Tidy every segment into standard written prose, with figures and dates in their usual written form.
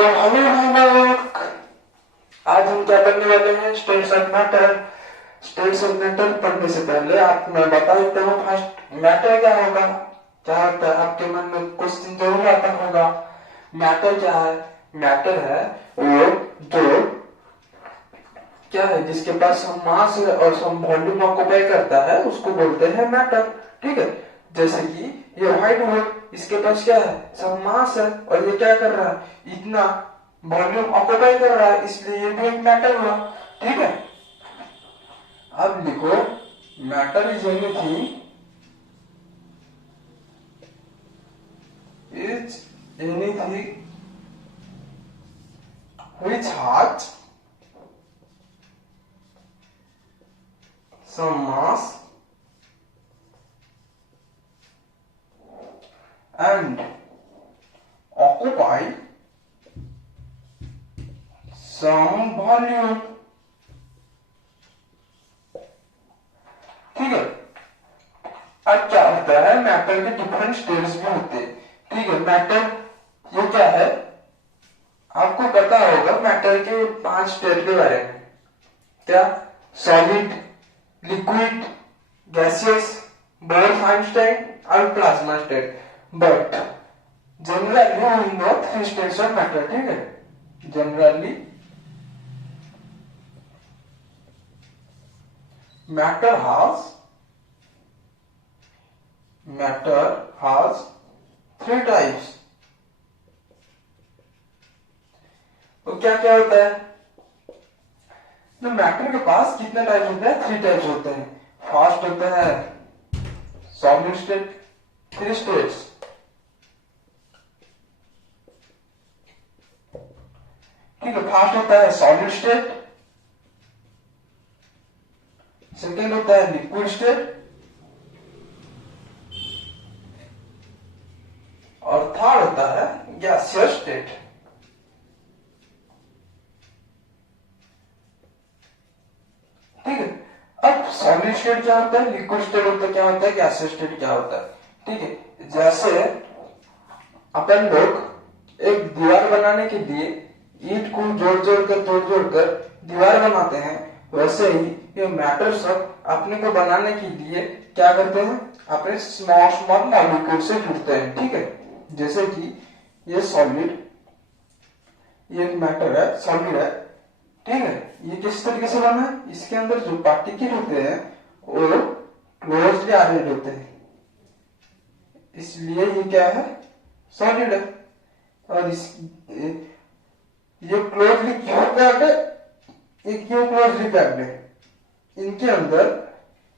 तो हेलो भाई लोग, आज हम क्या करने वाले हैं? States of matter. States of matter पढ़ने से पहले आप मैं बता देता हूँ फर्स्ट मैटर क्या होगा। क्या होता है? आपके मन में क्वेश्चन जरूर आता होगा, मैटर क्या है? मैटर है वो जो क्या है, जिसके पास सम मास है और सम वॉल्यूम ऑक्युपाई करता है, उसको बोलते हैं मैटर। ठीक है, जैसे कि ये व्हाइट होल, इसके पास क्या है? सम मास है और ये क्या कर रहा है? इतना वॉल्यूम ऑक्युपाई कर रहा है, इसलिए ये भी एक मैटर हुआ। ठीक है, अब लिखो matter is anything which has some mass and occupy some volume। ठीक है, अब क्या होता है? मैटर के डिफरेंट स्टेट्स भी होते हैं। ठीक है, मैटर ये क्या है? आपको पता होगा मैटर के 5 स्टेट के बारे में। क्या? सॉलिड, लिक्विड, गैसियस, बोर फाइन स्टेट और plasma state. But generally we know 3 states of matter. ठीक है, जनरली मैटर has 3 टाइप्स। तो क्या क्या होता है? तो मैटर के पास कितने टाइप्स होते हैं? 3 टाइप्स होते हैं। फर्स्ट होता है सॉलिड स्टेट, 3 स्टेट्स। ठीक है, फर्स्ट होता है सॉलिड स्टेट, सेकेंड होता है लिक्विड स्टेट और थर्ड होता है गैसियस स्टेट। ठीक है, अब सॉलिड स्टेट क्या होता है, लिक्विड स्टेट होता है क्या होता है, गैसियस स्टेट क्या होता है? ठीक है, जैसे अपन लोग एक दीवार बनाने के लिए ईंट को जोड़ कर दीवार बनाते हैं, वैसे ही ये मैटर सब अपने को बनाने के लिए क्या करते हैं? अपने स्मॉल स्मॉल मॉलिक्यूल से जुड़ते हैं। ठीक है, जैसे कि ये सॉलिड, ये मैटर है, सॉलिड है। ठीक है, ये किस तरीके से बना है? इसके अंदर जो पार्टिकल होते हैं वो क्लोजली अरेंज होते हैं, इसलिए ये क्या है? सॉलिड है। और ये क्लोजली क्यों पैक्ड है? ये क्यों क्लोजली पैक्ड है? इनके अंदर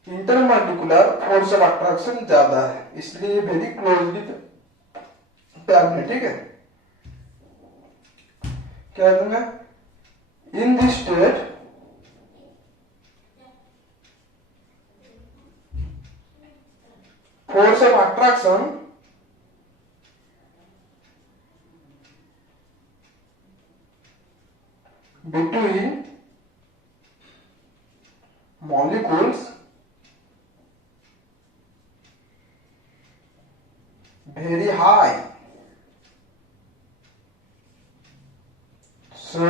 इंटरमॉलिक्यूलर फोर्स ऑफ अट्रैक्शन ज्यादा है, इसलिए वेरी क्लोजली पैक्ड है। ठीक है, क्या दूंगा? इन this state force of attraction between molecules very high, so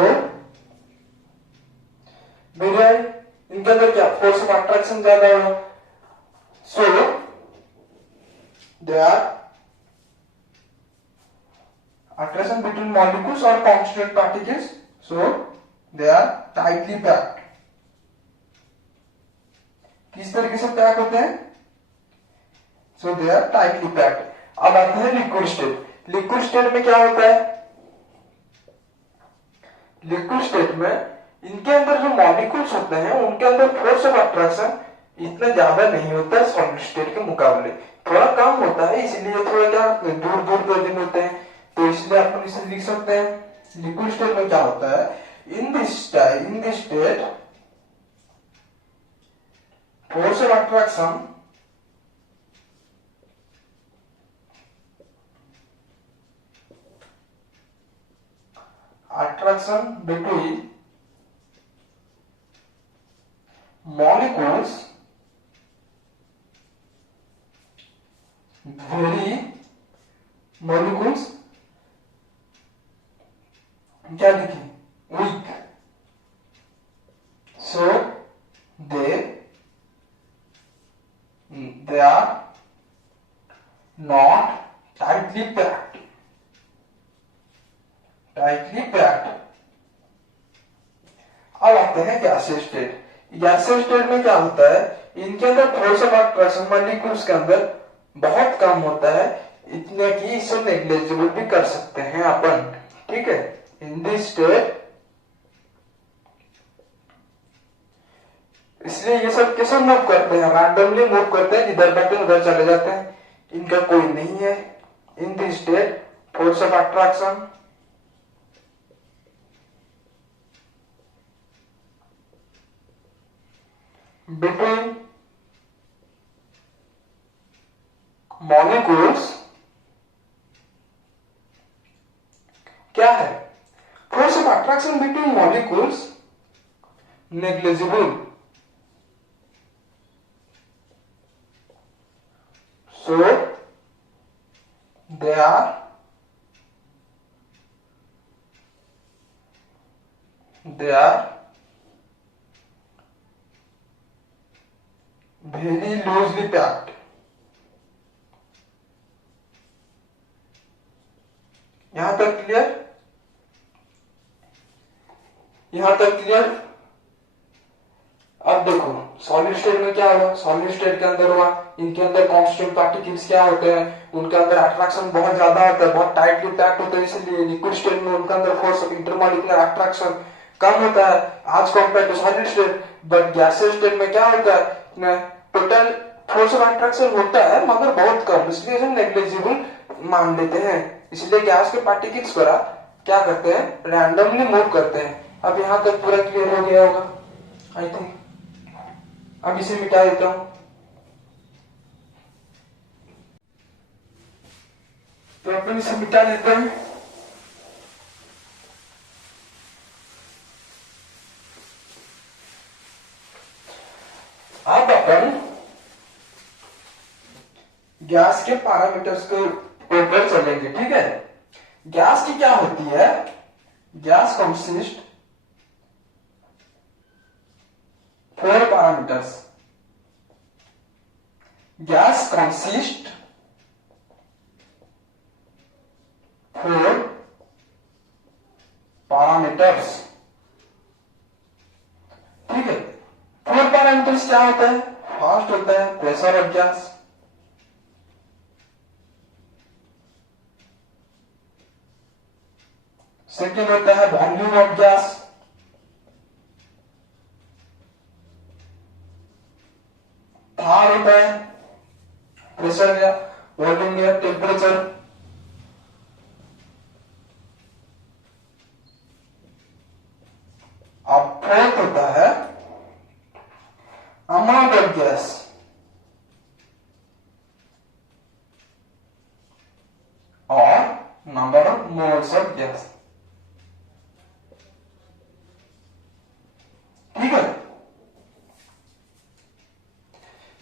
मेरे इनके अंदर क्या फोर्स ऑफ अट्रैक्शन ज्यादा है, so they are attraction between molecules or constant particles, so they are tightly packed। किस तरीके से पैक होते हैं? सो दे आर टाइटली पैक्ड। अब आते हैं लिक्विड स्टेट। लिक्विड स्टेट में क्या होता है? लिक्विड स्टेट में इनके अंदर जो मॉलिक्यूल्स होते हैं उनके अंदर फोर्स ऑफ अट्रैक्शन इतना ज्यादा नहीं होता है सॉलिड स्टेट के मुकाबले, थोड़ा कम होता है, इसलिए थोड़ा क्या दूर दूर प्रेजेंट होते हैं। तो इसलिए अपन इसे लिख सकते हैं लिक्विड स्टेट में क्या होता है? In this state force of attraction between molecules very क्या लिखे, weak. So they are not tightly packed, अब आते हैं गैसियस स्टेट। गैसियस स्टेट में क्या होता है, इनके अंदर फोर्स ऑफ अट्रैक्शन मॉलिक्यूल्स के अंदर बहुत कम होता है, इतने कि इसे नेग्लिजिबल भी कर सकते हैं अपन, ठीक है। इन दिस स्टेट, इसलिए ये सब कैसे मूव करते हैं, रैंडमली मूव करते हैं, जिधर बैठे उधर चले जाते हैं, इनका कोई नहीं है। In this state force of attraction between molecules क्या है, force of attraction between molecules negligible, so they are very loosely packed। यहां तक क्लियर, यहां तक क्लियर। अब देखो सॉलिड स्टेट में क्या हुआ, सॉलिड स्टेट के अंदर हुआ, इनके अंदर कांस्टेंट पार्टिकल्स क्या होते हैं, उनके अंदर अट्रैक्शन बहुत ज्यादा होता है, बहुत टाइटली पैक्ड होता है, इसलिए लिक्विड स्टेट में उनके अंदर फोर्स ऑफ इंटरमॉलिक्यूलर अट्रैक्शन कम होता है as compared to solid state. But gaseous state में क्या होता है, टोटल फोर्स ऑफ अट्रैक्शन होता है मगर बहुत कम, इसलिए हम नेग्लिजिबल मान लेते हैं। इसलिए गैस के पार्टिकल्स को क्या करते हैं, रैंडमली मूव करते हैं। अब यहां तक पूरा क्लियर हो गया होगा आई थिंक। अब इसे मिटा देता हूं, तो अपन इसे मिटा देते हैं। अब अपन गैस के पैरामीटर्स के ऊपर चलेंगे, ठीक है। गैस की क्या होती है, gas consist 4 parameters, gas consist 4 parameters, ठीक है। 4 पैरामीटर्स क्या होता है, फर्स्ट होता है प्रेशर ऑफ गैस, सेकेंड होता है वॉल्यूम ऑफ गैस, थर्ड होता है प्रेशर या वॉल्यूम या टेम्परेचर, अब फोर्थ होता है अमाउंट ऑफ गैस, और number of moles of gas, ठीक है।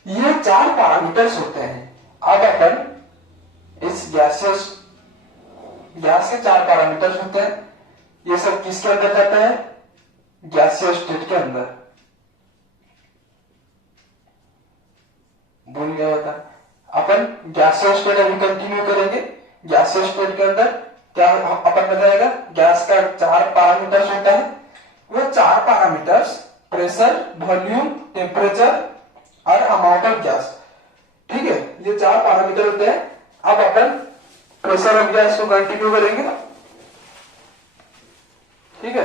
ये 4 पैरामीटर्स होते हैं। अब अपन इस गैस के 4 पैरामीटर्स होते हैं, ये सब किसके अंदर जाता है, गैसियस स्टेट के अंदर। भूल गया होता, अपन गैसियस स्टेट अभी कंटिन्यू करेंगे। गैसियस स्टेट के अंदर क्या अपन बताएगा, गैस का 4 पैरामीटर्स होता है, वो 4 पैरामीटर्स प्रेशर, वॉल्यूम, टेम्परेचर और अमाउंट ऑफ गैस, ठीक है। ये 4 पैरामीटर होते हैं। अब अपन प्रेशर ऑफ गैस को कंटिन्यू करेंगे, ठीक है।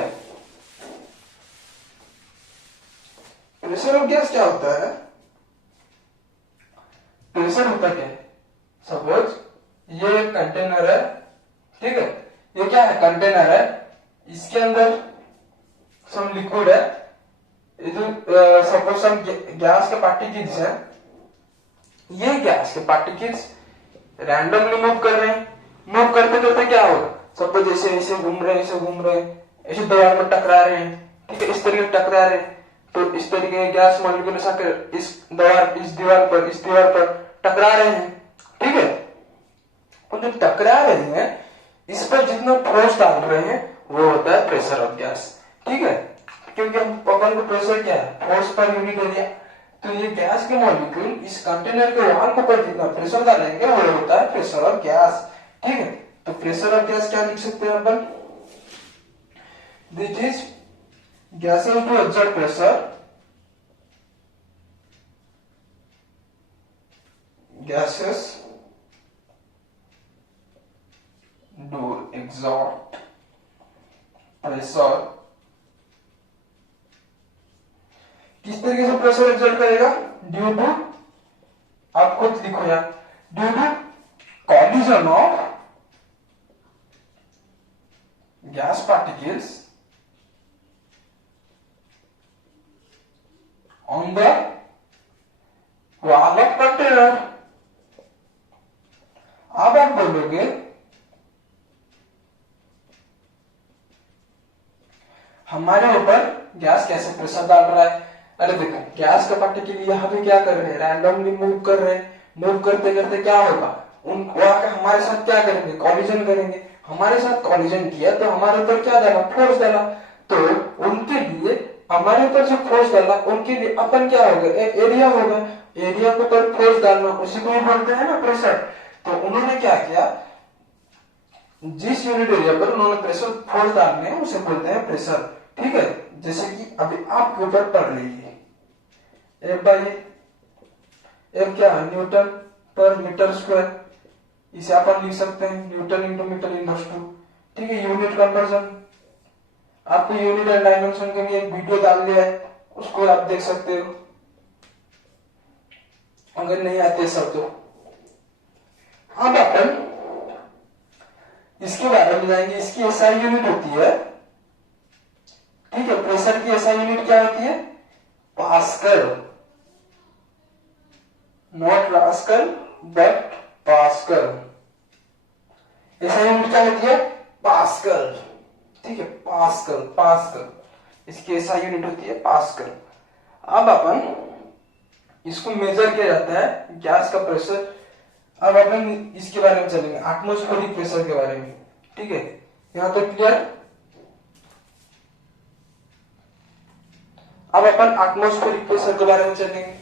प्रेशर ऑफ गैस क्या होता है, प्रेशर होता क्या है, सपोज ये एक कंटेनर है, ठीक है। ये क्या है, कंटेनर है, इसके अंदर सम लिक्विड है, सपोज सम गैस के पार्टिकल्स है, ये गैस के पार्टिकल्स रैंडमली मूव कर रहे हैं। मूव करते करते क्या होगा, सपोज ऐसे ऐसे घूम रहे हैं, ऐसे घूम रहे हैं, ऐसे दीवार में टकरा रहे हैं, ठीक है, इस तरीके टकरा रहे हैं, तो इस तरीके गैस मॉलिक्यूल्स आकर इस दीवार पर टकरा रहे हैं, ठीक है। और जो टकरा रहे हैं, इस पर जितना फोर्स डाल रहे हैं वो होता है प्रेशर ऑफ गैस। ठीक है, क्योंकि अपन को प्रेशर क्या है, फोर्स पर यूनिट एरिया। तो ये गैस के मॉलिक्यूल इस कंटेनर के वॉल के ऊपर जितना प्रेशर डालेंगे वो होता है प्रेशर ऑफ गैस। ठीक है, तो प्रेशर ऑफ गैस क्या लिख सकते हैं अपन, this is gases to exert pressure, gases do exert pressure। किस तरीके से प्रेशर एक्सर्ट करेगा, ड्यू टू, आप खुद लिखो यार, due to collision of gas particles on the wall of container। अब आप बोलोगे हमारे ऊपर गैस कैसे प्रेशर डाल रहा है। अरे देखो, गैस का पार्टिकल यहाँ पे क्या कर रहे हैं, रैंडमली मूव कर रहे हैं। मूव करते करते क्या होगा, उन वहां के हमारे साथ क्या करेंगे, कॉलिजन करेंगे। हमारे साथ कॉलिजन किया तो हमारे ऊपर क्या डाला, फोर्स डाला। तो उनके लिए हमारे ऊपर जो फोर्स डाला उनके लिए अपन क्या होगा, एक एरिया होगा। एरिया के ऊपर फोर्स डालना उसी को ही बोलते हैं ना प्रेशर। तो उन्होंने क्या किया, जिस यूनिट एरिया पर उन्होंने प्रेशर फोर्स डालने हैं उसे बोलते हैं प्रेशर। ठीक है, जैसे कि अभी आपके ऊपर पड़ रही है एफ बाई एफ क्या है, न्यूटन पर मीटर स्क्वायर। इसे अपन लिख सकते हैं newton into metre inverse two. ठीक है, यूनिट कन्वर्जन, आपको यूनिट एंड डायमेंशन के लिए एक वीडियो डाल दिया है, उसको आप देख सकते हो अगर नहीं आते सब तो। अब अपन इसके बारे में जाएंगे, इसकी एसआई यूनिट होती है। ठीक है, प्रेशर की एसआई यूनिट क्या होती है, pascal, not pascal but pascal. SI unit क्या होती है, पास्कल। ठीक है, पास्कल, पास्कल, इसकी एसआई यूनिट होती है पास्कल। अब अपन इसको मेजर किया जाता है गैस का प्रेशर। अब अपन इसके बारे में चलेंगे, एटमॉस्फेरिक प्रेशर के बारे में। ठीक है, यहां तक क्लियर। अब अपन एटमॉस्फेरिक प्रेशर के बारे में चलेंगे।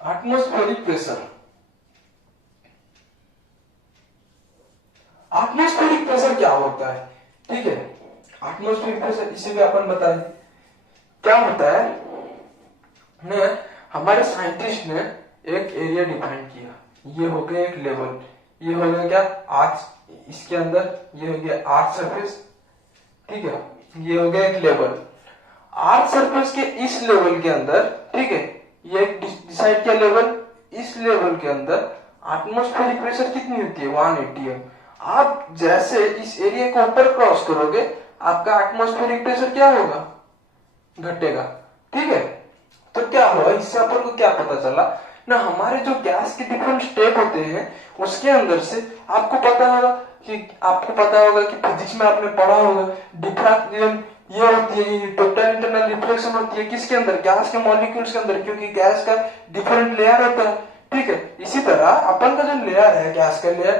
एटमॉस्फेरिक प्रेशर, एटमॉस्फेरिक प्रेशर क्या होता है। ठीक है, एटमॉस्फेरिक प्रेशर इसे भी अपन बताएं क्या होता है। ने हमारे साइंटिस्ट ने एक एरिया डिफाइन किया, ये हो गया एक लेवल, ये हो गया क्या आर्च, इसके अंदर ये हो गया आर्च सरफेस। ठीक है, ये हो गया एक लेवल। आर्च सरफेस के इस लेवल के अंदर, ठीक है, ये डिसाइड किया लेवल, इस लेवल के अंदर एटमॉस्फेरिक प्रेशर कितनी होती है, 180 है। आप जैसे इस एरिया को ऊपर क्रॉस करोगे आपका एटमॉस्फेरिक प्रेशर क्या होगा, घटेगा। ठीक है, तो क्या हुआ, इससे अपन को क्या पता चला ना, हमारे जो गैस के डिफरेंट स्टेट होते हैं उसके अंदर से आपको पता होगा कि फिजिक्स में आपने पढ़ा होगा डिफ्रैक्शन ये होती है, टोटल इंटरनल रिफ्लेक्शन होती है किसके अंदर, गैस के मॉलिक्यूल्स के अंदर, क्योंकि गैस का डिफरेंट लेयर होता है। ठीक है, इसी तरह अपन का जो लेयर है गैस का लेयर,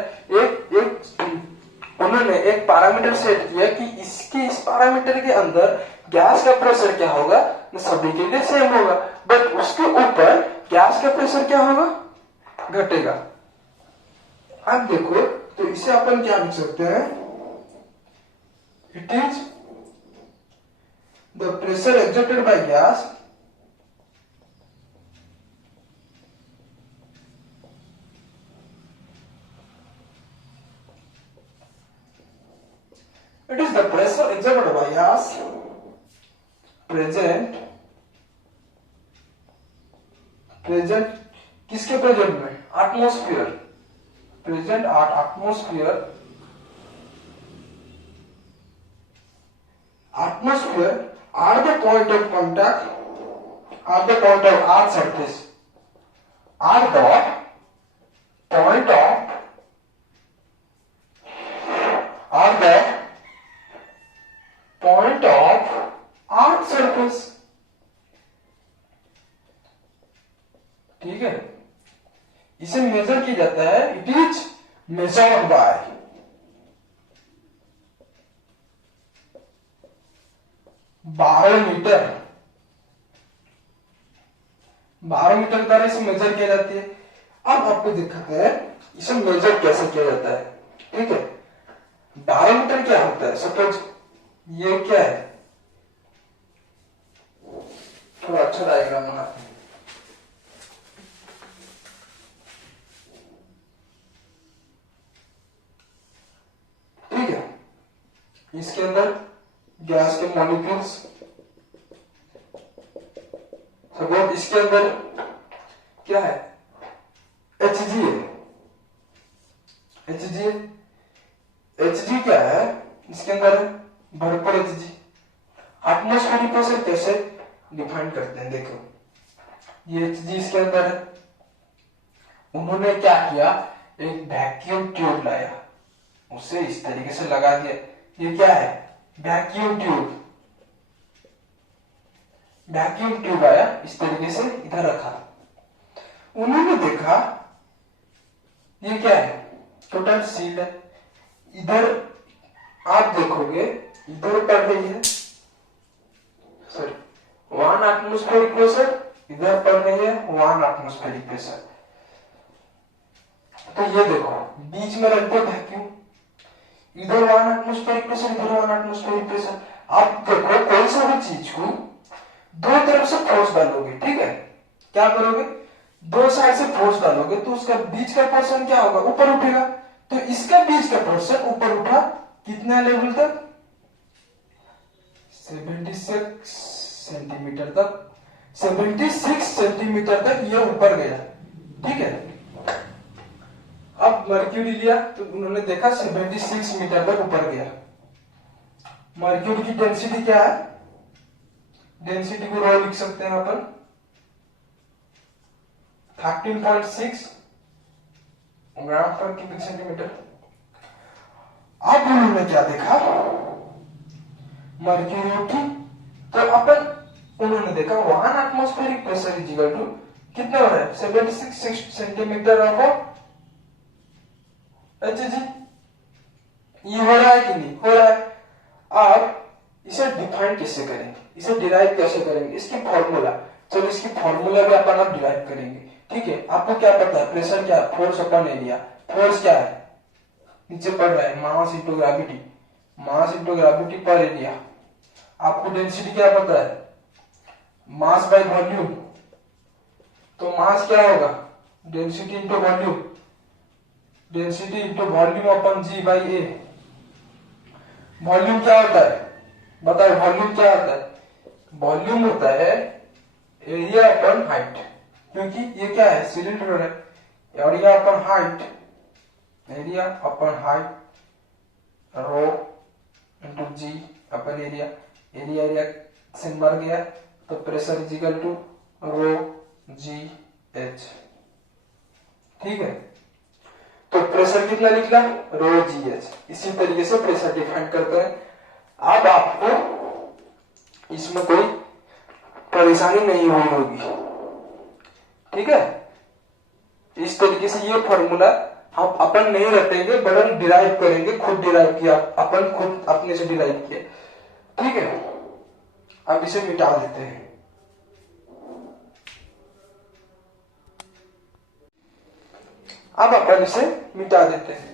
उन्होंने एक पैरामीटर सेट किया कि इस पैरामीटर के अंदर गैस का प्रेशर क्या होगा, सभी के लिए सेम होगा, बट उसके ऊपर गैस का प्रेशर क्या होगा, घटेगा। अब देखो, तो इसे अपन क्या लिख सकते हैं, it is the pressure exerted by gas it is the pressure exerted by gas present किसके प्रेजेंट में, atmosphere, present at atmosphere at the point of contact, at the point of earth surface, at the point of measure किया जाता है, it is measured by barometer. Barometer द्वारा इसे major किया जाती है। अब आपको दिखाते हैं इसे मेजर कैसे किया जाता है। ठीक है, बारोमीटर क्या होता है? सपोज ये क्या है, थोड़ा अच्छा डायग्राम बनाते हैं। ठीक है, इसके अंदर गैस के मॉलिक्यूल्स, सपोज इसके अंदर क्या है, Hg है। Hg क्या है, इसके अंदर भरपूर Hg। एटमॉस्फेरिक प्रेशर कैसे डिफाइन करते हैं? देखो, ये Hg इसके अंदर है। उन्होंने क्या किया, एक वैक्यूम ट्यूब लाया, उसे इस तरीके से लगा दिया। ये क्या है, वैक्यूम ट्यूब। वैक्यूम ट्यूब आया, इस तरीके से इधर रखा। उन्होंने देखा ये क्या है, टोटल सील है। इधर आप देखोगे, इधर पड़ रही है, सॉरी 1 एटमॉस्फेरिक प्रेशर, इधर पड़ रही है 1 एटमॉस्फेरिक प्रेशर। तो ये देखो, बीच में रखते वैक्यूम, इधर 1 एटमॉस्फेरिक प्रेशर, इधर 1 एटमॉस्फेरिक प्रेशर। आप देखो कोई सा भी चीज को दो तरफ से फोर्स डालोगे, ठीक है, क्या करोगे, दो साइड से फोर्स डालोगे तो उसका बीच का पोर्शन क्या होगा, ऊपर उठेगा। तो इसका बीच का पोर्शन ऊपर उठा कितना लेवल तक, 76 सेंटीमीटर तक। 76 सेंटीमीटर तक ये ऊपर गया। ठीक है, अब मर्क्यूरी लिया तो उन्होंने देखा 76 मीटर तक ऊपर गया। मर्क्यूरी की डेंसिटी क्या है, डेंसिटी को रो लिख सकते हैं अपन 13.6 ग्राम पर क्यूबिक सेंटीमीटर। अब उन्होंने क्या देखा, मर्क्यूरी उठी तो अपन उन्होंने देखा 1 atmospheric pressure is equal to कितना हो रहा है, 76 सेंटीमीटर ऑफ Hg। ये हो रहा है कि नहीं हो रहा है। अब इसे डिफाइन कैसे करेंगे, इसे डिराइव कैसे करेंगे, इसकी फॉर्मूला, चलो इसकी फॉर्मूला भी अपन अब डिराइव करेंगे। ठीक है, आपको क्या पता है, प्रेशर क्या है, फोर्स अपॉन एरिया। फोर्स क्या है, नीचे पड़ रहा है, mass into gravity, mass into gravity पर एरिया। आपको डेंसिटी क्या पता है, मास बाय वॉल्यूम। तो मास क्या होगा, density into volume, density into volume upon g by A. Volume क्या होता है बताओ, वॉल्यूम क्या होता है, वॉल्यूम होता है एरिया अपॉन हाइट, क्योंकि ये क्या है, सिलेंडर है। Area upon height, area upon height rho into g upon area. Area area से मर गया तो pressure is equal to rho g h. ठीक है, तो प्रेशर कितना निकला, रो जी एच। इसी तरीके से प्रेशर डिफाइन करते हैं। अब आपको इसमें कोई परेशानी नहीं हुई होगी। ठीक है, इस तरीके से ये फॉर्मूला हम अपन नहीं रटेंगे, बल्कि डिराइव करेंगे, खुद डिराइव किया, अपन खुद अपने से डिराइव किया। ठीक है, अब इसे मिटा देते हैं। अब अपन इसे मिटा देते हैं।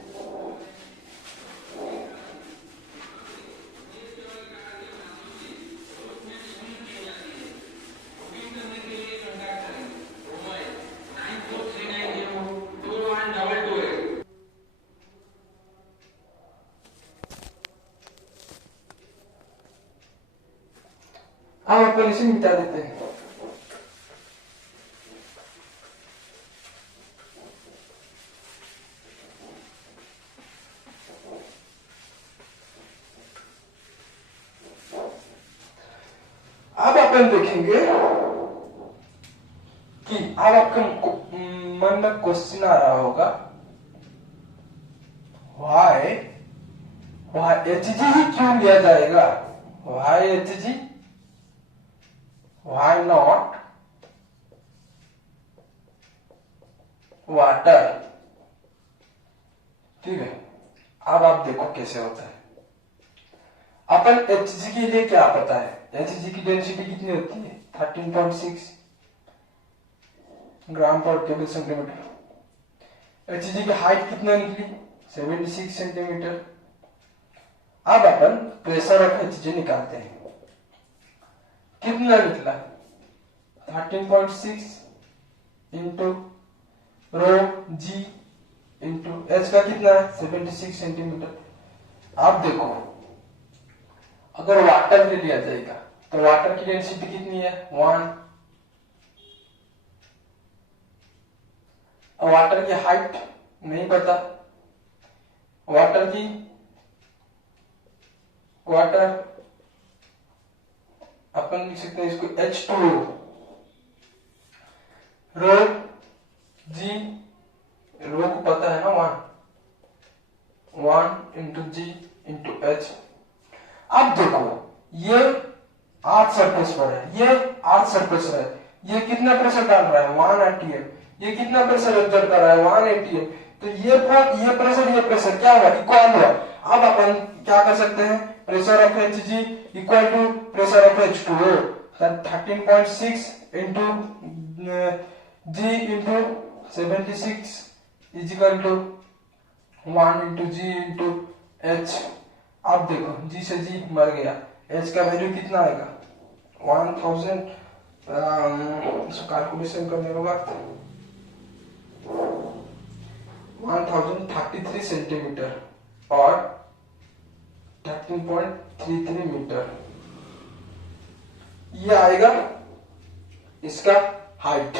अब अपन इसे मिटा देते हैं। अब अपन देखेंगे कि अब आपके मन में क्वेश्चन आ रहा होगा, वाई Hg ही क्यों लिया जाएगा, why Hg, why not water, ठीक है। अब आप देखो कैसे होता है। अपन Hg के लिए क्या पता है, Hg की डेंसिटी कितनी होती है 13.6 ग्राम पर क्यूबिक सेंटीमीटर। Hg की हाइट कितना निकली 76 सेंटीमीटर। अब अपन प्रेशर ऑफ Hg निकालते हैं, कितना निकला 13.6 इंटू रो जी इंटू एच का कितना है 76 सेंटीमीटर। आप देखो अगर वाटर के लिया जाएगा तो वाटर की डेंसिटी कितनी है 1। वाटर की हाइट नहीं पता, वाटर अपन लिख सकते हैं इसको H2O, रो जी, रो को पता है ना 1 इंटू जी इंटू एच। अब देखो ये आर्थ सरफेस पर है, ये आर्थ सरफेस है, ये कितना प्रेशर डाल रहा है 1 atm, ये कितना प्रेशर एक्सर्ट कर रहा है 1 atm। तो ये प्रेशर क्या हुआ इक्वल हुआ। अब अपन क्या कर सकते हैं, pressure of Hg equal to pressure of H2O, 13.6 into G into 76 is equal to 1 into g into h. अब देखो G से G मर गया, H का वैल्यू कितना आएगा 1000, इसको कैलकुलेशन करने होगा 1033 सेंटीमीटर और 13.33 मीटर, ये आएगा इसका हाइट।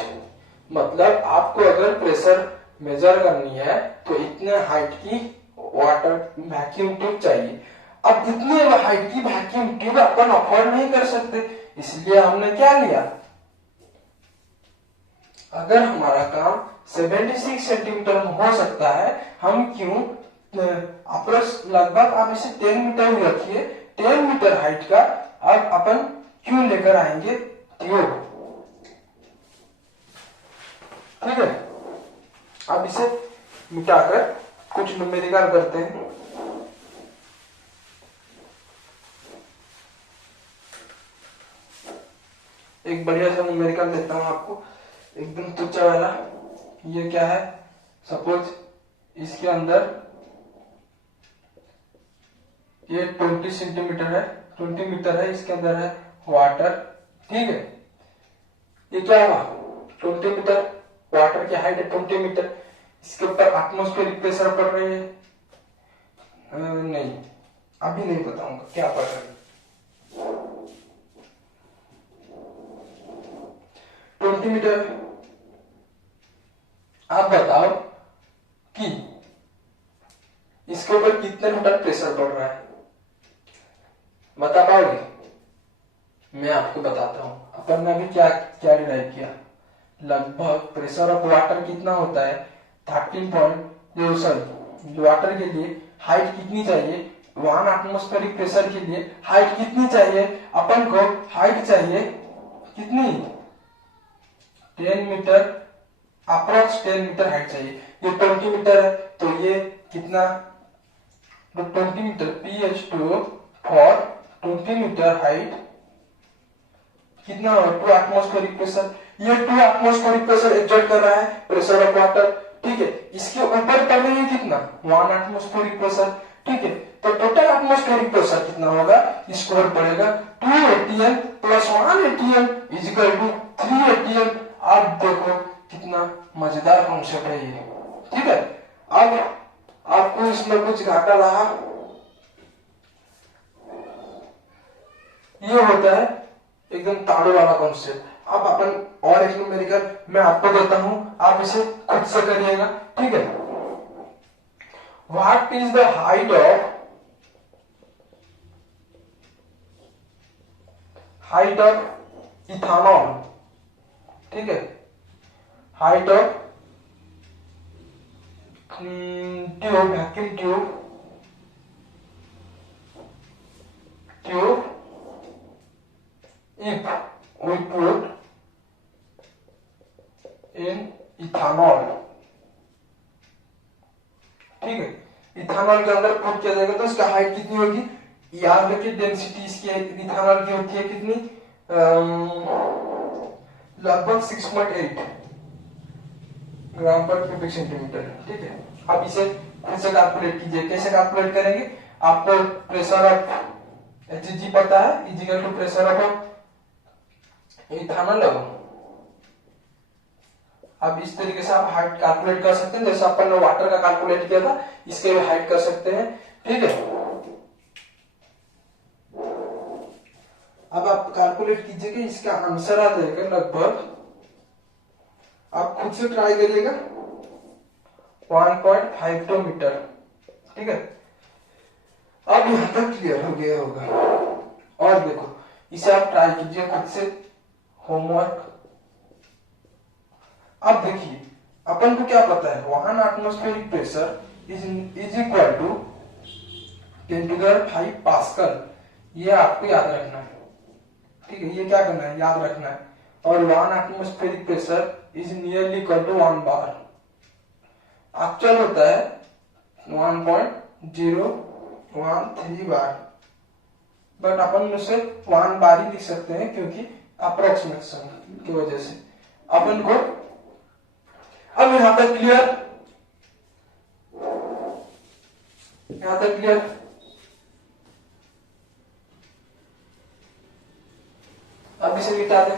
मतलब आपको अगर प्रेशर मेजर करनी है तो इतने हाइट की वाटर वैक्यूम ट्यूब चाहिए। अब इतने हाइट की वैक्यूम ट्यूब अपन अफोर्ड नहीं कर सकते, इसलिए हमने क्या लिया, अगर हमारा काम 76 सेंटीमीटर में हो सकता है, हम क्यों अप्रोक्स लगभग आप इसे 10 मीटर ही रखिए, 10 मीटर हाइट का अब अपन क्यों लेकर आएंगे ट्यूब, ठीक है। अब इसे मिटाकर कुछ न्यूमेरिकल करते हैं। एक बढ़िया सा न्यूमेरिकल देता हूं आपको, एकदम तुच्चा वाला। ये क्या है, सपोज इसके अंदर ये 20 सेंटीमीटर है, 20 मीटर है, इसके अंदर है वाटर, ठीक है। ये क्या हुआ 20 मीटर, वाटर की हाइट है 20 मीटर, इसके ऊपर एटमॉस्फेरिक प्रेशर पड़ रही है, नहीं अभी नहीं बताऊंगा क्या पड़ रही है। 20 मीटर। आप बताओ कि इसके ऊपर कितने मीटर प्रेशर पड़ रहा है, बता पाओगे? मैं आपको बताता हूं, अपन ने अभी क्या क्या डिराइव किया। लगभग प्रेशर ऑफ वाटर कितना होता है 13 सॉरी वाटर के लिए हाइट कितनी चाहिए, 1 एटमॉस्फेरिक प्रेशर के लिए हाइट कितनी चाहिए, अपन को हाइट चाहिए कितनी 10 मीटर, अप्रोक्स 10 मीटर हाइट चाहिए। ये 20 मीटर है तो ये कितना 20 metre PH2 for 20 metre height कितना हो 2 एटमॉस्फेरिक प्रेशर। ये 2 एटमॉस्फेरिक प्रेशर एक्सर्ट कर रहा है प्रेशर ऑफ वाटर, ठीक है। इसके ऊपर पड़ रही है कितना 1 एटमॉस्फेरिक प्रेशर, ठीक है। तो टोटल एटमॉस्फेरिक प्रेशर कितना होगा, इसको पड़ेगा 2 atm plus 1 atm is equal to 3 atm। आप देखो कितना मजेदार कॉन्सेप्ट है ये, ठीक है। अब आपको इसमें कुछ घाटा रहा, ये होता है एकदम ताड़ो वाला कॉन्सेप्ट। अब अपन और एक न्यूमेरिकल मैं आपको देता हूं, आप इसे खुद से करिएगा, ठीक है। What is the height of ethanol, ठीक है, height of tube, vacuum tube if we put in ethanol, ठीक है। इथेनॉल के अंदर पुट किया जाएगा तो इसका हाइट कितनी होगी, याद रखिए डेंसिटी इसकी इथेनॉल की होती है कितनी, लगभग 6.8 ग्राम पर क्यूबिक सेंटीमीटर, ठीक है। अब इसे फिर से कैलकुलेट कीजिए, कैसे कैलकुलेट करेंगे, आपको प्रेशर ऑफ एचजी पता है, equal to pressure of ethanol. अब इस तरीके से आप हाइट कैलकुलेट कर सकते हैं, जैसे अपन ने वाटर का कैलकुलेट किया था, इसके भी हाइट कर सकते हैं, ठीक है। अब आप कैलकुलेट कीजिए कि इसका आंसर आ जाएगा लगभग, आप खुद से ट्राई करिएगा, 1.52 मीटर, ठीक है। अब यहां तक क्लियर हो गया होगा। और देखो इसे आप ट्राई कीजिए खुद से, होमवर्क। अब देखिए अपन को क्या पता है, 1 atmospheric pressure is equal to 10⁵ pascal, ये आपको याद रखना है, ठीक है। ये क्या करना है, याद रखना है। और 1 atmospheric pressure is nearly equal to 1 bar, actual होता है 1.013 बार, बट अपन उसे 1 बार ही लिख सकते हैं क्योंकि अप्रोक्सीमेशन की वजह से अपन को। अब यहां तक क्लियर, यहां तक क्लियर। अब इसे मिटा दें।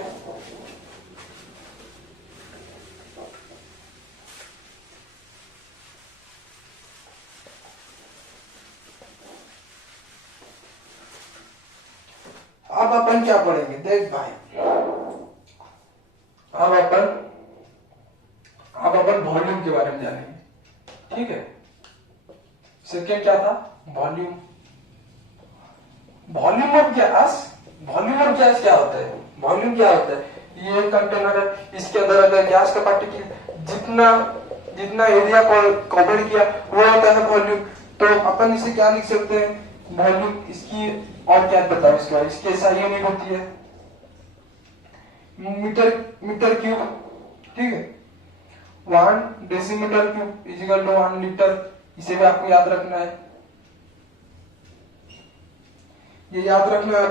अब अपन क्या पढ़ेंगे, देख भाई, अब अपन वॉल्यूम के बारे में जानेंगे, ठीक है। सेकेंड क्या था, volume. Volume of gas, volume of gas क्या होता है, वॉल्यूम क्या होता है, ये कंटेनर है, इसके अंदर अगर गैस का पार्टिकल जितना जितना एरिया कवर किया वो होता है वॉल्यूम। तो अपन इसे क्या लिख सकते हैं, वॉल्यूम। इसकी और क्या बताओ, इसका इसकी SI यूनिट होती है मीटर क्यूब, ठीक है। 1 decimetre cube equal to 1 litre, इसे भी आपको याद रखना है, ये याद रखना है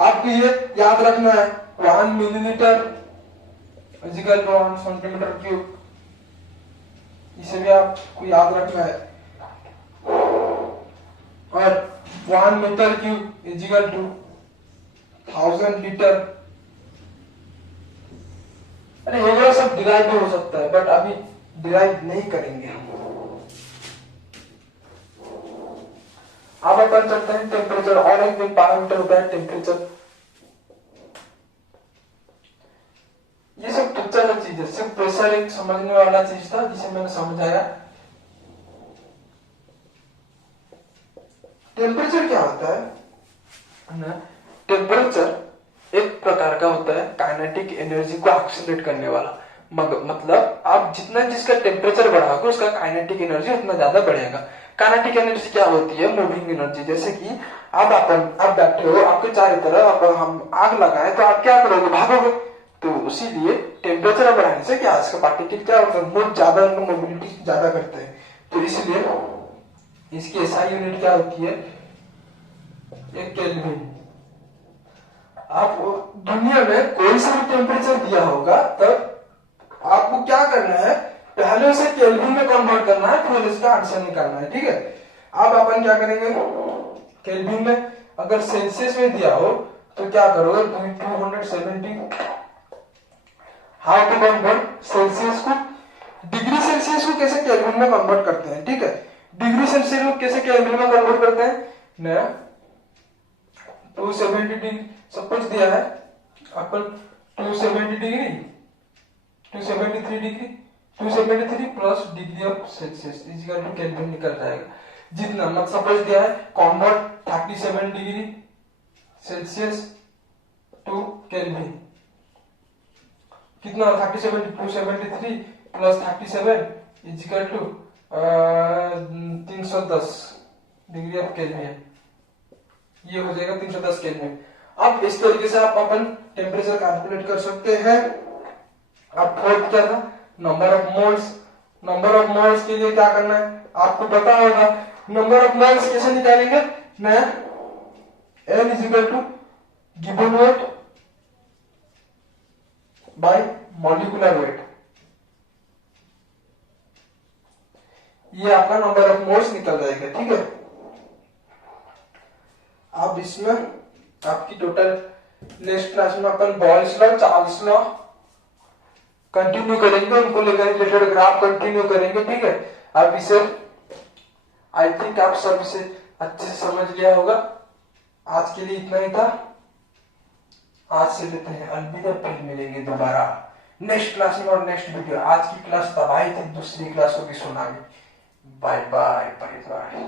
आपको ये याद रखना है। 1 millilitre equal to 1 centimetre cube, इसे भी आपको याद रखना है। और 1 metre cube equal to 1000 litre. अरे ये सब डिराइव भी हो सकता है, बट अभी डिराइव नहीं करेंगे हम। अब अपन चलते हैं टेम्परेचर, और एक दिन पैरामीटर होता है टेम्परेचर। ये सब तुच्छ सा चीज है, सिर्फ प्रेशर एक समझने वाला चीज था जिसे मैंने समझाया। टेम्परेचर क्या होता है ना, टेम्परेचर एक प्रकार का होता है काइनेटिक एनर्जी को एक्सीलरेट करने वाला। मतलब आप जितना जिसका टेम्परेचर बढ़ाओगे उसका काइनेटिक एनर्जी उतना ज्यादा बढ़ेगा। काइनेटिक एनर्जी क्या होती है, मूविंग एनर्जी। जैसे कि अब आप बैठे हो, आपके चारों तरफ हम आग लगाए तो आप क्या करोगे, भागोगे। तो उसीलिए टेम्परेचर बढ़ाने से क्या इसका पार्टिकल क्या होता है, मूव ज्यादा, मोबिलिटी ज्यादा करते हैं। तो इसलिए इसकी SI यूनिट क्या होती है, एक केल्विन। आप दुनिया में कोई सा भी टेम्परेचर दिया होगा तब आपको क्या करना है, पहले उसे केल्विन में कन्वर्ट करना है, फिर इसका आंसर निकालना है, ठीक है। अब अपन क्या करेंगे, केल्विन में अगर सेल्सियस में दिया हो तो क्या करोगे, 270। हाउ टू कन्वर्ट सेल्सियस को, डिग्री सेल्सियस को कैसे केल्विन में कन्वर्ट करते हैं, ठीक है। डिग्री सेल्सियस को कैसे केल्विन में कन्वर्ट करते हैं ना, 270 डिग्री सपोज दिया है अपन, 270 degree, 273 degree, 273 plus degree of Celsius equal to kelvin निकल जाएगा। जितना मतलब सपोज दिया है convert 37 degree Celsius to kelvin, कितना 37, 273 plus 37 equal to 310 degree of kelvin, ये हो जाएगा 310 केल्विन। अब इस तरीके से आप अपन टेम्परेचर कैलकुलेट कर सकते हैं। अब फोर्थ क्या था, number of moles. Number of moles के लिए क्या करना है आपको पता होगा। नंबर ऑफ मोल्स कैसे निकालेंगे ना, N is equal to given weight by molecular weight. ये आपका नंबर ऑफ मोल्स निकल जाएगा, ठीक है। अब इसमें आपकी टोटल नेक्स्ट क्लास में अपन Boyle's law, Charles law continue करेंगे, उनको लेकर रिलेटेड ग्राफ कंटिन्यू करेंगे, ठीक है। अब इसे आई थिंक आप सब इसे अच्छे से समझ लिया होगा। आज के लिए इतना ही था, आज से लेते हैं अलविदा, फिर मिलेंगे दोबारा नेक्स्ट क्लास में और नेक्स्ट वीडियो। आज की क्लास तबाही थी, दूसरी क्लास को भी सुनाएंगे। Bye bye bye bye.